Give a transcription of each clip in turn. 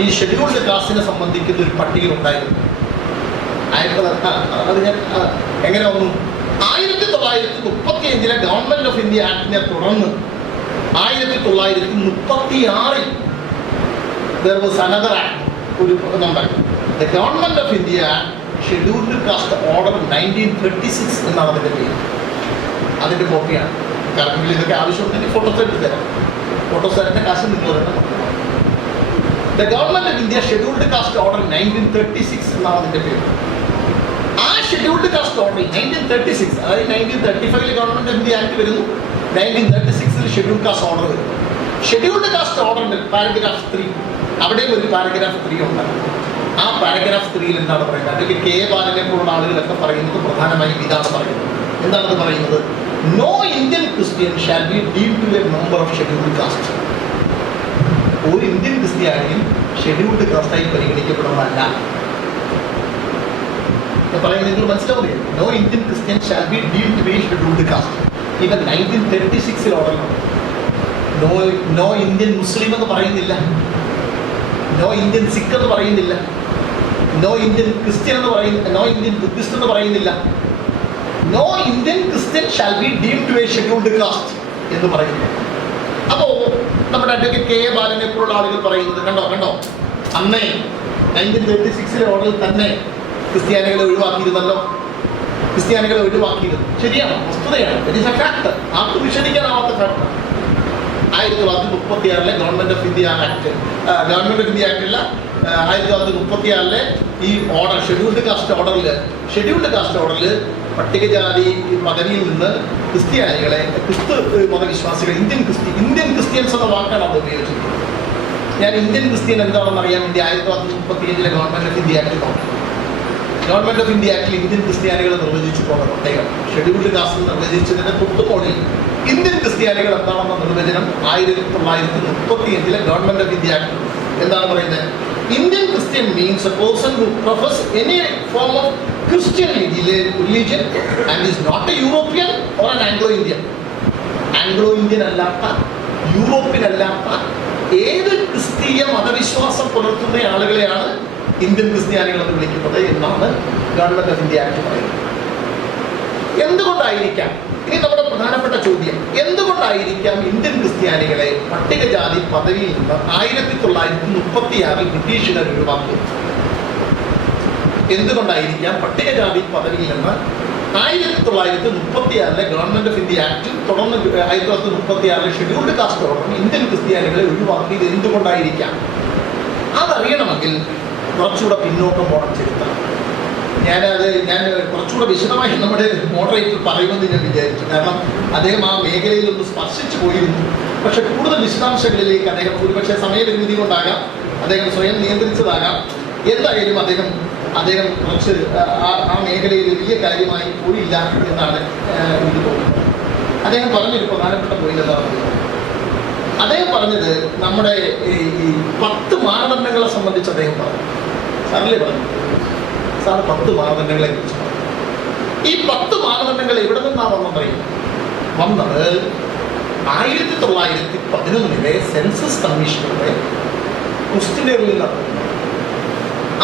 ഈ ഷെഡ്യൂൾഡ് കാസ്റ്റിനെ സംബന്ധിക്കുന്ന ഒരു പട്ടിക ഉണ്ടായിരുന്നു. അത് ഞാൻ എങ്ങനെ വന്നു? 1935 ഗവൺമെന്റ് ഓഫ് ഇന്ത്യ ആക്ടിനെ തുടർന്ന് 1936 there was another act. ഒരു The Government of India Scheduled Caste Order 1936 എന്നാണ് അതിൻ്റെ പേര്. അതിൻ്റെ കോപ്പിയാണ്. കാരണം ഇതൊക്കെ ആവശ്യമുണ്ടെങ്കിൽ ഫോട്ടോസ് എടുത്ത് തരാം. ഫോട്ടോസ് തരേണ്ട കാശ് നിങ്ങൾ തന്നെ. The Government of India Scheduled Caste Order 1936 എന്നാണ് അതിൻ്റെ പേര്. ആ ഷെഡ്യൂൾഡ് കാസ്റ്റ് ഓർഡർ 1936, അതായത് 1935 ഗവൺമെന്റ് ഓഫ് ഇന്ത്യ ആക്ട് വരുന്നു, 1936 ഷെഡ്യൂൾഡ് കാസ്റ്റ് ഓർഡർ വരുന്നു. ഷെഡ്യൂൾഡ് കാസ്റ്റ് ഓർഡറിന്റെ പാരഗ്രാഫ് 3, അവിടെയും ഒരു പാരഗ്രാഫ് 3 ഉണ്ട്. ആ പാരഗ്രാഫ് 3 എന്താണ് പറയുന്നത്? അല്ലെങ്കിൽ കെ ബാലനെ പോലുള്ള ആളുകളൊക്കെ പറയുന്നത് പ്രധാനമായും ഇതാണ് പറയുന്നത്. എന്താണെന്ന് പറയുന്നത്? No Indian Christian shall be deemed to a member of scheduled caste. ഒരു ഇന്ത്യൻ ക്രിസ്ത്യാനിയും ഷെഡ്യൂൾഡ് കാസ്റ്റായി പരിഗണിക്കപ്പെടുന്നതല്ല. പറയുന്നത് നിങ്ങൾ മനസ്സിലാവുന്നില്ല. No Indian Christian shall be deemed to be scheduled caste. ഇവൻ 1936 ഓർഡറിലാണ്. നോ ഇന്ത്യൻ മുസ്ലിം എന്ന് പറയുന്നില്ല, നോ ഇന്ത്യൻ സിഖ് എന്ന് പറയുന്നില്ല, നോ ഇന്ത്യൻ ക്രിസ്ത്യൻ എന്ന് പറയുന്നില്ല, നോ ഇന്ത്യൻ ബുദ്ധിസ്റ്റ് എന്ന് പറയുന്നില്ല. No Indian Christian shall be deemed to a scheduled caste എന്ന് പറയുന്നു. അപ്പോൾ നമ്മുടെ അഡ്വക്കേറ്റ് കെ ബാലനെ പോലുള്ള ആളുകൾ പറയുന്നത് കണ്ടോ അന്നേ 1936 ഓർഡറിൽ തന്നെ ക്രിസ്ത്യാനികളെ ഒഴിവാക്കിയിരുന്നല്ലോ. ശരിയാണ്, വസ്തുതയാണ്. It is a fact. ആർക്കും വിഷമിക്കാനാവാത്ത ഫാക്ടാണ്. 1936 government of India act, government of India ആക്ടില്ല, 1936 ഈ ഓർഡർ ഷെഡ്യൂൾഡ് കാസ്റ്റ് ഓർഡറിൽ പട്ടികജാതി പദവിയിൽ നിന്ന് ക്രിസ്ത്യാനികളെ, ക്രിസ്തു മതവിശ്വാസികൾ, ഇന്ത്യൻ ക്രിസ്ത്യൻസ് എന്ന വാക്കാണ് അത് ഉപയോഗിച്ചിട്ടുള്ളത്. ഞാൻ ഇന്ത്യൻ ക്രിസ്ത്യൻ എന്താണെന്ന് അറിയാൻ വേണ്ടി 1935 ഗവൺമെന്റ് ഓഫ് ഇന്ത്യ ആക്ട് നോക്കി. ഗവൺമെന്റ് ഓഫ് ഇന്ത്യ ആക്ടിൽ ഇന്ത്യൻ ക്രിസ്ത്യാനികളെ നിർവചിച്ചു പോകുന്ന പ്രത്യേകം ഷെഡ്യൂൾഡ് കാസ്റ്റ് നിർവചിച്ചതിന്റെ തൊട്ടുമോളിൽ ഇന്ത്യൻ ക്രിസ്ത്യാനികൾ എന്താണെന്ന നിർവചനം 1935 ഗവൺമെന്റ് ഓഫ് ഇന്ത്യ ആക്ട് എന്താണ് പറയുന്നത്? Indian Christian means a person who professes any form of Christian religion and is not a European or an Anglo Indian അല്ലാത്ത, European അല്ലാത്ത ഏത് ക്രിസ്തീയ മതവിശ്വാസം പുലർത്തുന്ന ആളുകളെയാണ് ഇന്ത്യൻ ക്രിസ്ത്യാനികൾ എന്ന് വിളിക്കുന്നത് എന്നാണ് ഗവൺമെന്റ് ഓഫ് ഇന്ത്യ ആക്ട് പറയുന്നത്. എന്തുകൊണ്ടായിരിക്കാം? ഇനി നമ്മുടെ പ്രധാനപ്പെട്ട ചോദ്യം, എന്തുകൊണ്ടായിരിക്കാം ഇന്ത്യൻ ക്രിസ്ത്യാനികളെ പട്ടികജാതി പദവിയിൽ നിന്ന് 1936 ബ്രിട്ടീഷുകാർ ഒഴിവാക്കിയത്? എന്തുകൊണ്ടായിരിക്കാം പട്ടികജാതി പദവിയിൽ നിന്ന് 1936 ഗവൺമെന്റ് ഓഫ് ഇന്ത്യ ആക്ടും തുടർന്ന് 1936 ഷെഡ്യൂൾഡ് കാസ്റ്റ് ഓർഡറും ഇന്ത്യൻ ക്രിസ്ത്യാനികളെ ഒഴിവാക്കിയത് എന്തുകൊണ്ടായിരിക്കാം? അതറിയണമെങ്കിൽ കുറച്ചുകൂടെ പിന്നോക്കം പോകണം ചരിത്രം. ഞാൻ കുറച്ചുകൂടെ വിശദമായി നമ്മുടെ മോഡറേറ്റർ പറയുമെന്ന് ഞാൻ വിചാരിച്ചു. കാരണം അദ്ദേഹം ആ മേഖലയിലൊന്ന് സ്പർശിച്ചു പോയിരുന്നു. പക്ഷെ കൂടുതൽ വിശദാംശങ്ങളിലേക്ക് അദ്ദേഹം ഒരുപക്ഷെ സമയപരിമിതി കൊണ്ടാകാം, അദ്ദേഹം സ്വയം നിയന്ത്രിച്ചതാകാം. എന്തായാലും അദ്ദേഹം കുറച്ച് ആ മേഖലയിൽ വലിയ കാര്യമായി പോയില്ല എന്നാണ് എനിക്ക് തോന്നുന്നത്. അദ്ദേഹം പറഞ്ഞൊരു പ്രധാനപ്പെട്ട പോയിന്റ് എന്താണെന്ന് അദ്ദേഹം പറഞ്ഞത് നമ്മുടെ ഈ 10 മാനദണ്ഡങ്ങളെ സംബന്ധിച്ച് അദ്ദേഹം പറഞ്ഞു. സാറല്ലേ പറഞ്ഞു? സാറ് 10 മാനദണ്ഡങ്ങളെ കുറിച്ച് പറഞ്ഞു. ഈ 10 മാനദണ്ഡങ്ങൾ എവിടെ നിന്നാണ് വന്നത്? 1911 സെൻസസ് കമ്മീഷനുടെ ക്വസ്റ്റ്യനറിൽ നിന്നാണ്.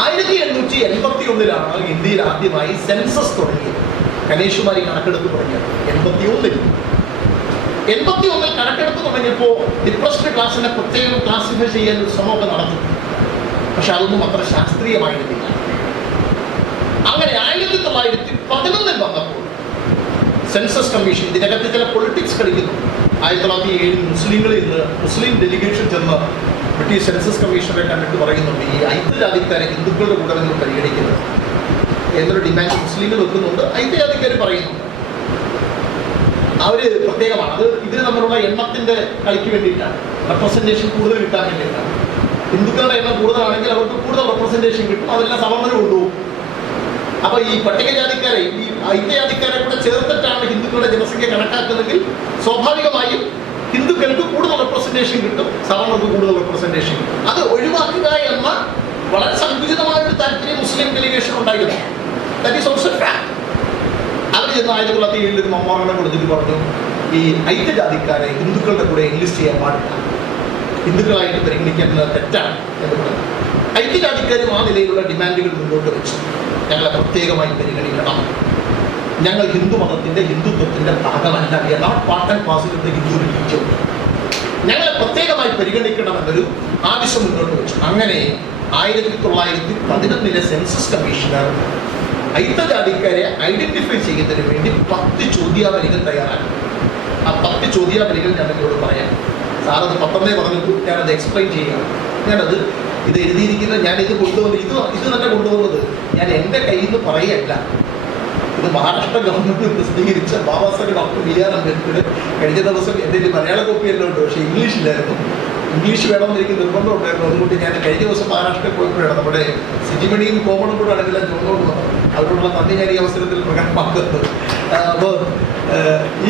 1881 ഇന്ത്യയിൽ ആദ്യമായി സെൻസസ് തുടങ്ങിയത്. കനേഷുമാരി കണക്കെടുപ്പ് തുടങ്ങിയത് 81 കണക്കെടുപ്പ് തുടങ്ങിയപ്പോൾ ഡിപ്രസ്ഡ് ക്ലാസ്സിനെ പ്രത്യേകം ക്ലാസിഫൈ ചെയ്യാൻ ഒരു ശ്രമമൊക്കെ നടത്തി. പക്ഷെ അതൊന്നും അത്ര ശാസ്ത്രീയമായിരുന്നില്ല. അങ്ങനെ 1911 വന്നപ്പോൾ സെൻസസ് കമ്മീഷൻ ഇതിനകത്ത് ചില പൊളിറ്റിക്സ് കളിക്കുന്നു. 1907 മുസ്ലിം ഡെലിഗേഷൻ ചെന്ന് ബ്രിട്ടീഷ് സെൻസസ് കമ്മീഷണറെ കണ്ടിട്ട് പറയുന്നുണ്ട്, ഈ ഐക്യജാതിക്കാരെ ഹിന്ദുക്കളുടെ കൂടെ നിങ്ങൾ പരിഗണിക്കുന്നത് എന്നൊരു ഡിമാൻഡ് മുസ്ലിങ്ങൾ വെക്കുന്നുണ്ട്. ഐക്യജാതിക്കാർ പറയുന്നുണ്ട്. അവർ പ്രത്യേകമാണ്. ഇത് നമ്മളുള്ള എണ്ണത്തിൻ്റെ കളിക്ക് വേണ്ടിയിട്ടാണ്, റെപ്രസെൻറ്റേഷൻ കൂടുതൽ കിട്ടാൻ വേണ്ടിയിട്ടാണ്. ഹിന്ദുക്കളുടെ എണ്ണം കൂടുതലാണെങ്കിൽ അവർക്ക് കൂടുതൽ റെപ്രസെൻറ്റേഷൻ കിട്ടും, അതെല്ലാം സവർണർ കൊണ്ടുപോകും. അപ്പോൾ ഈ പട്ടികജാതിക്കാരെ, ഈ ഐക്യജാതിക്കാരെ കൂടെ ചേർത്തിട്ടാണ് ഹിന്ദുക്കളുടെ ജനസംഖ്യ കണക്കാക്കുന്നതെങ്കിൽ സ്വാഭാവികമായും ഹിന്ദുക്കൾക്ക് കൂടുതൽ റെപ്രസെൻറ്റേഷൻ കിട്ടും, സവർണർക്ക് കൂടുതൽ റെപ്രസെൻറ്റേഷൻ കിട്ടും. അത് ഒഴിവാക്കുക എന്ന വളരെ സങ്കുചിതമായൊരു താല്പര്യം മുസ്ലിം ഡെലിഗേഷൻ ഉണ്ടായിരുന്നു. That is also fact. അവർ ചെന്ന് 1907 മെമ്മോറണ്ടം കൊടുത്തിട്ട് പറഞ്ഞു, ഈ ഐക്യജാതിക്കാരെ ഹിന്ദുക്കളുടെ കൂടെ എൻലിസ്റ്റ് ചെയ്യാൻ പാടില്ല, ഹിന്ദുക്കളായിട്ട് പരിഗണിക്കുന്നത് തെറ്റാണ് എന്ന് പറഞ്ഞു. ഐക്യജാതിക്കാരും ആ നിലയിലുള്ള ഡിമാൻഡുകൾ മുന്നോട്ട് വെച്ചു. ഞങ്ങളെ പ്രത്യേകമായി പരിഗണിക്കണം, ഞങ്ങൾ ഹിന്ദു മതത്തിന്റെ ഹിന്ദുത്വത്തിന്റെ ഭാഗമല്ല, we are not part and parcel of the Hindu religion, ഞങ്ങളെ പ്രത്യേകമായി പരിഗണിക്കണമെന്നൊരു ആവശ്യം മുന്നോട്ട് വെച്ചു. അങ്ങനെ 1911 സെൻസസ് കമ്മീഷണർ ഐക്യജാതിക്കാരെ ഐഡന്റിഫൈ ചെയ്യുന്നതിന് വേണ്ടി 10 ചോദ്യാവലികൾ തയ്യാറാക്കി. ആ 10 ചോദ്യാവലികൾ ഞാൻ നിങ്ങളോട് പറയാം. സാറത് 10 പറഞ്ഞിട്ട് ഞാനത് എക്സ്പ്ലെയിൻ ചെയ്യാം. ഇത് എഴുതിയിരിക്കുന്ന ഞാനിത് കൊണ്ടുവന്നത് ഇത് തന്നെ കൊണ്ടുവന്നത് ഞാൻ എൻ്റെ കയ്യിൽ നിന്ന് പറയല്ല. ഇത് മഹാരാഷ്ട്ര ഗവൺമെന്റ് പ്രസിദ്ധീകരിച്ച ബാബാ സാഹേബ് ഡോക്ടർ ബി.ആർ. അംബേദ്കർ കഴിഞ്ഞ ദിവസം എൻ്റെ മലയാള കോപ്പി എല്ലാം ഉണ്ട്, പക്ഷേ ഇംഗ്ലീഷിലായിരുന്നു. ഇംഗ്ലീഷ് വേണമെന്ന് എനിക്ക് നിർബന്ധം ഉണ്ടായിരുന്നു. അതുകൊണ്ട് ഞാൻ കഴിഞ്ഞ ദിവസം മഹാരാഷ്ട്രയിൽ പോയപ്പോഴാണ് നമ്മുടെ സിജിമണിയും കോമണും കൂടെ അടങ്ങില്ല ചോദിച്ചുകൊണ്ട് വന്നത്. അവരോടുള്ള നന്ദി ഞാൻ ഈ അവസരത്തിൽ പ്രകടമാക്കുന്നത്. അപ്പോൾ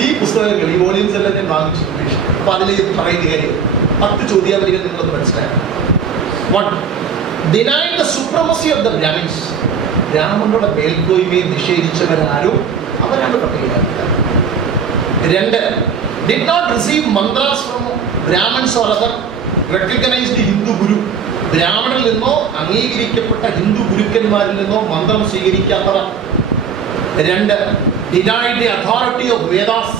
ഈ പുസ്തകങ്ങൾ, ഈ വോളിയംസ് എല്ലാം ഞാൻ വാങ്ങിച്ചു ഇംഗ്ലീഷ്. അപ്പോൾ അതിൽ പറയുന്ന കാര്യം 10 ചോദ്യാവലികൾ നിങ്ങളത് മനസ്സിലാക്കണം. 1. Denied the supremacy of the Brahmins. ബ്രാഹ്മണരുടെ മേൽക്കോയ്മയെ നിഷേധിച്ചവരാരും അവരാണ് പട്ടികയിലാക്കുക. 2. Did not receive mantras from Brahmins or other recognized Hindu guru. ബ്രാഹ്മണിൽ നിന്നോ അംഗീകരിക്കപ്പെട്ട ഹിന്ദു ഗുരുക്കന്മാരിൽ നിന്നോ മന്ത്രം സ്വീകരിക്കാത്തവർ. 2. Denied the authority of Vedas.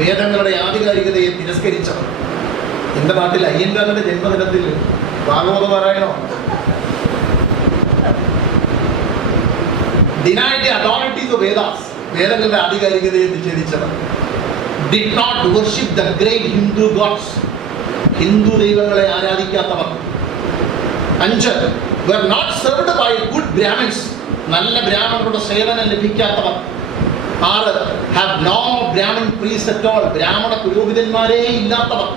വേദങ്ങളുടെ ആധികാരികതയെ തിരസ്കരിച്ചവർ. എൻ്റെ നാട്ടിൽ അയ്യങ്കാരൻ്റെ ജന്മദിനത്തിൽ ഭാഗവത പാരായണമാണ്. Denied the authorities of Vedas. വേദങ്ങളുടെ ആധികാരികതയെ നിഷേധിച്ചവർ. Did not worship the great Hindu gods. Hindu ദൈവങ്ങളെ ആരാധിക്കാത്തവർ. 5. Were not served by good Brahmins. നല്ല ബ്രാഹ്മണരുടെ സേവനം ലഭിക്കാത്തവർ. 6. Have no Brahmin priests at all. ബ്രാഹ്മണ പുരോഹിതന്മാരേ ഇല്ലാത്തവർ.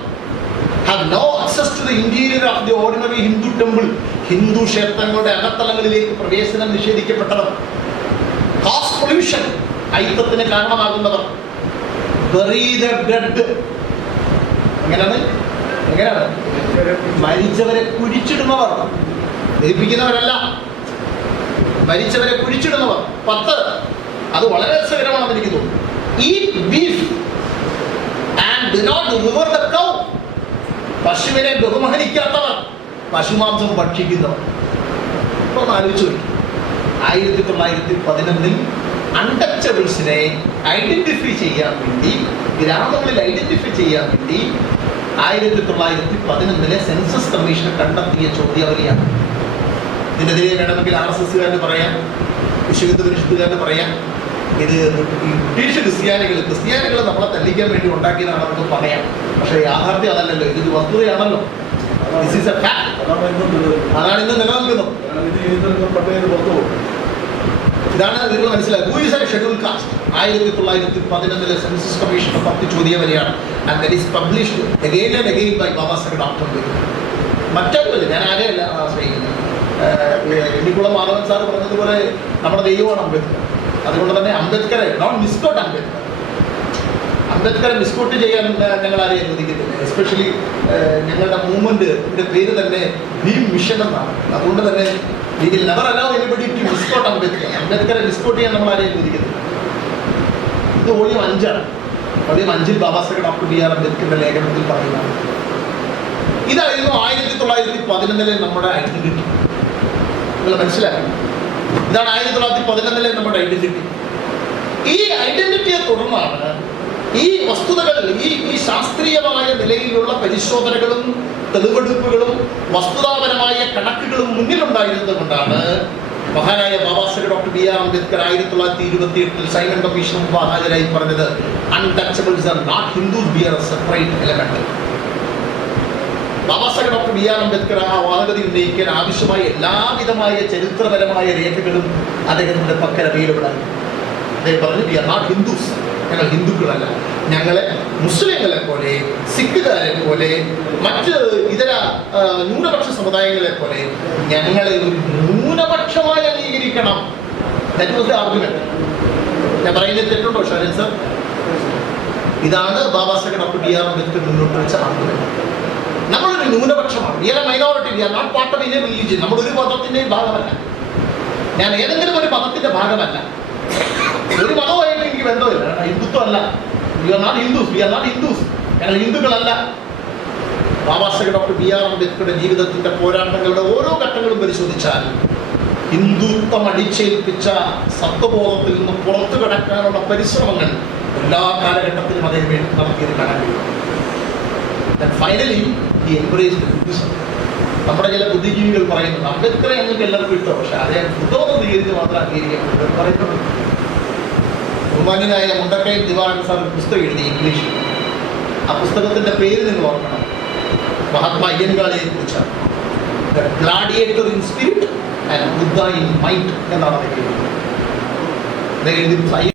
Have no access to the interior of the ordinary Hindu temple. Hindu ക്ഷേത്രങ്ങളുടെ അകത്തളങ്ങളിലേക്ക് പ്രവേശനം നിഷേധിക്കപ്പെട്ടവർ. Cause pollution. അയിത്തത്തിന് കാരണമാകുന്നവർ. Bury their dead. എങ്ങനെയാണ് മരിച്ചവരെ കുഴിച്ചിടുന്നവർ, ദഹിപ്പിക്കുന്നവരല്ല, മരിച്ചവരെ കുഴിച്ചിടുന്നവർ. 10. അത് വളരെ രസകരമാണെന്ന് എനിക്ക് തോന്നുന്നു. Eat beef and do not revere the cow. പശുവിനെ ബഹുമാനിക്കാത്തവർ, പശുമാംസം ഭക്ഷിക്കുന്നവർ. ഇപ്പോൾ ഒന്ന് ആലോചിച്ചു നോക്കി. 1911 അൺടച്ചബിൾസിനെ ഐഡന്റിഫൈ ചെയ്യാൻ വേണ്ടി, ഗ്രാമങ്ങളിൽ ഐഡന്റിഫൈ ചെയ്യാൻ വേണ്ടി 1911 സെൻസസ് കമ്മീഷൻ കണ്ടെത്തിയ ചോദ്യാവലിയാണ്. ഇതിനെതിരെ വേണമെങ്കിൽ RSSകാരന് പറയാം, വിശ്വഹിന്ദു പരിഷത്തുകാരന് പറയാം, ഇത് ഈ ബ്രിട്ടീഷ് ക്രിസ്ത്യാനികൾ നമ്മളെ തല്ലിക്കാൻ വേണ്ടി ഉണ്ടാക്കിയതാണെന്ന് പറയാം. പക്ഷേ യാഥാർത്ഥ്യം അതല്ലല്ലോ, ഇതൊരു വസ്തുതയാണല്ലോ. This is a fact. അതാണ് ഇന്ന് നിലനിൽക്കുന്നത്. ഇതാണ് നിങ്ങൾ മനസ്സിലാക്കുക. Who is a schedule caste? 1911 census commission 10 ചോദ്യാവലിയാണ്. And that is published again and again by Baba Saheb doctor Ambedkar. മറ്റൊന്നുമില്ല, ഞാൻ ആരെയല്ല ആശ്രയിക്കുന്നത്. ഇനിക്കുള്ള മാധവൻ സാർ പറഞ്ഞതുപോലെ നമ്മുടെ ദൈവമാണ് അംബേദ്കർ. അതുകൊണ്ട് തന്നെ അംബേദ്കറെ നോട്ട് മിസ്കോട്ട് അംബേദ്കറെ മിസ്കോട്ട് ചെയ്യാൻ ഞങ്ങൾ ആരെയും അനുവദിക്കുന്നില്ല. എസ്പെഷ്യലി ഞങ്ങളുടെ മൂവ്മെന്റിന്റെ പേര് തന്നെ ഭീം മിഷൻ എന്നാണ്. അതുകൊണ്ട് തന്നെ we will never allow anybody to misquote Ambedkar. അംബേദ്കറെ മിസ്കോട്ട് ചെയ്യാൻ നമ്മൾ ആരെയും അനുവദിക്കുന്നില്ല. ഇത് വോളിയം 5 ആണ്. Volume 5 Baba Saheb doctor B R. അംബേദ്കറുടെ ലേഖനത്തിൽ പറയുന്നതാണ്. ഇതായിരുന്നു 1911 നമ്മുടെ ഐഡന്റിറ്റി. നിങ്ങൾ മനസ്സിലാക്കണം, ഇതാണ് 1911 നമ്മുടെ ഐഡന്റിറ്റി. ഈ ഐഡന്റിറ്റിയെ തുടർന്നാണ് ഈ വസ്തുതകൾ, ഈ ശാസ്ത്രീയമായ നിലയിലുള്ള പരിശോധനകളും തെളിവെടുപ്പുകളും വസ്തുതാപരമായ കണക്കുകളും മുന്നിലുണ്ടായിരുന്നത് കൊണ്ടാണ് മഹാനായ Baba Saheb doctor B R. Ambedkar 1928 Simon Commission ഹാജരായി പറഞ്ഞത് untouchables are not Hindus, we are a separate element. Baba Saheb doctor B R. Ambedkar ആ വാദഗതി ഉന്നയിക്കാൻ ആവശ്യമായ എല്ലാവിധമായ ചരിത്രപരമായ രേഖകളും അദ്ദേഹത്തിന്റെ പക്കൽ അവൈലബിൾ ആയി. അദ്ദേഹം പറഞ്ഞു, വി ആർ നോട്ട് ഹിന്ദുസ്, ഞങ്ങൾ ഹിന്ദുക്കളല്ല, ഞങ്ങളെ മുസ്ലിങ്ങളെ പോലെ, സിഖുകാരെ പോലെ, മറ്റ് ഇതര ന്യൂനപക്ഷ സമുദായങ്ങളെ പോലെ ഞങ്ങളെ ഒരു ന്യൂനപക്ഷമായി അംഗീകരിക്കണം. That was the argument. ഞാൻ പറയുന്നത് തെറ്റുണ്ടോ ഷാരൻ സർ? ഇതാണ് ബാബാ സാഹേബ് ഡോക്ടർ ബി.ആർ. അംബേദ്കർ മുന്നോട്ട് വെച്ച ആർഗ്യുമെന്റ്. നമ്മളൊരു ന്യൂനപക്ഷമാണ്, we are a minority, we are not part of any religion. നമ്മളൊരു മതത്തിൻ്റെയും ഭാഗമല്ല. ഞാൻ ഏതെങ്കിലും ഒരു മതത്തിന്റെ ഭാഗമല്ല. ഒരു മതവുമായിട്ട് എനിക്ക് ബന്ധമില്ല. ഹിന്ദുത്വം അല്ല. We are not Hindus, we are not Hindus. ഞങ്ങൾ ഹിന്ദുക്കളല്ല. ബാബാസാഹേബ് ഡോക്ടർ BR അംബേദ്കറുടെ ജീവിതത്തിൻ്റെ പോരാട്ടങ്ങളുടെ ഓരോ ഘട്ടങ്ങളും പരിശോധിച്ചാൽ ഹിന്ദുത്വം അടിച്ചേൽപ്പിച്ച സത്വബോധത്തിൽ നിന്ന് പുറത്തു കടക്കാനുള്ള പരിശ്രമങ്ങൾ എല്ലാ കാലഘട്ടത്തിലും അദ്ദേഹം നടത്തിയത് കാണാൻ കഴിയും. ഫൈനലി ഈ എൻകറേജ് ബുദ്ധിസം. നമ്മുടെ ചില ബുദ്ധിജീവികൾ പറയുന്നത് അംബേദ്കറെ ഞങ്ങൾക്ക് എല്ലാവർക്കും ഇഷ്ടം, പക്ഷെ അദ്ദേഹം ബുദ്ധമതം സ്വീകരിച്ച് മാത്രം അംഗീകരിക്കപ്പെട്ടു പറയുന്നത്. ബഹുമാന്യനായ മുണ്ടക്കയം ദിവാകരൻ സാർ ഒരു പുസ്തകം എഴുതി ഇംഗ്ലീഷിൽ. ആ പുസ്തകത്തിൻ്റെ പേര് നിങ്ങൾ ഓർക്കണം, മഹാത്മാ അയ്യൻകാളിയെ കുറിച്ചാണ്. The gladiator in spirit and Buddha in mind എന്നാണ് അദ്ദേഹം എഴുതുന്നത്.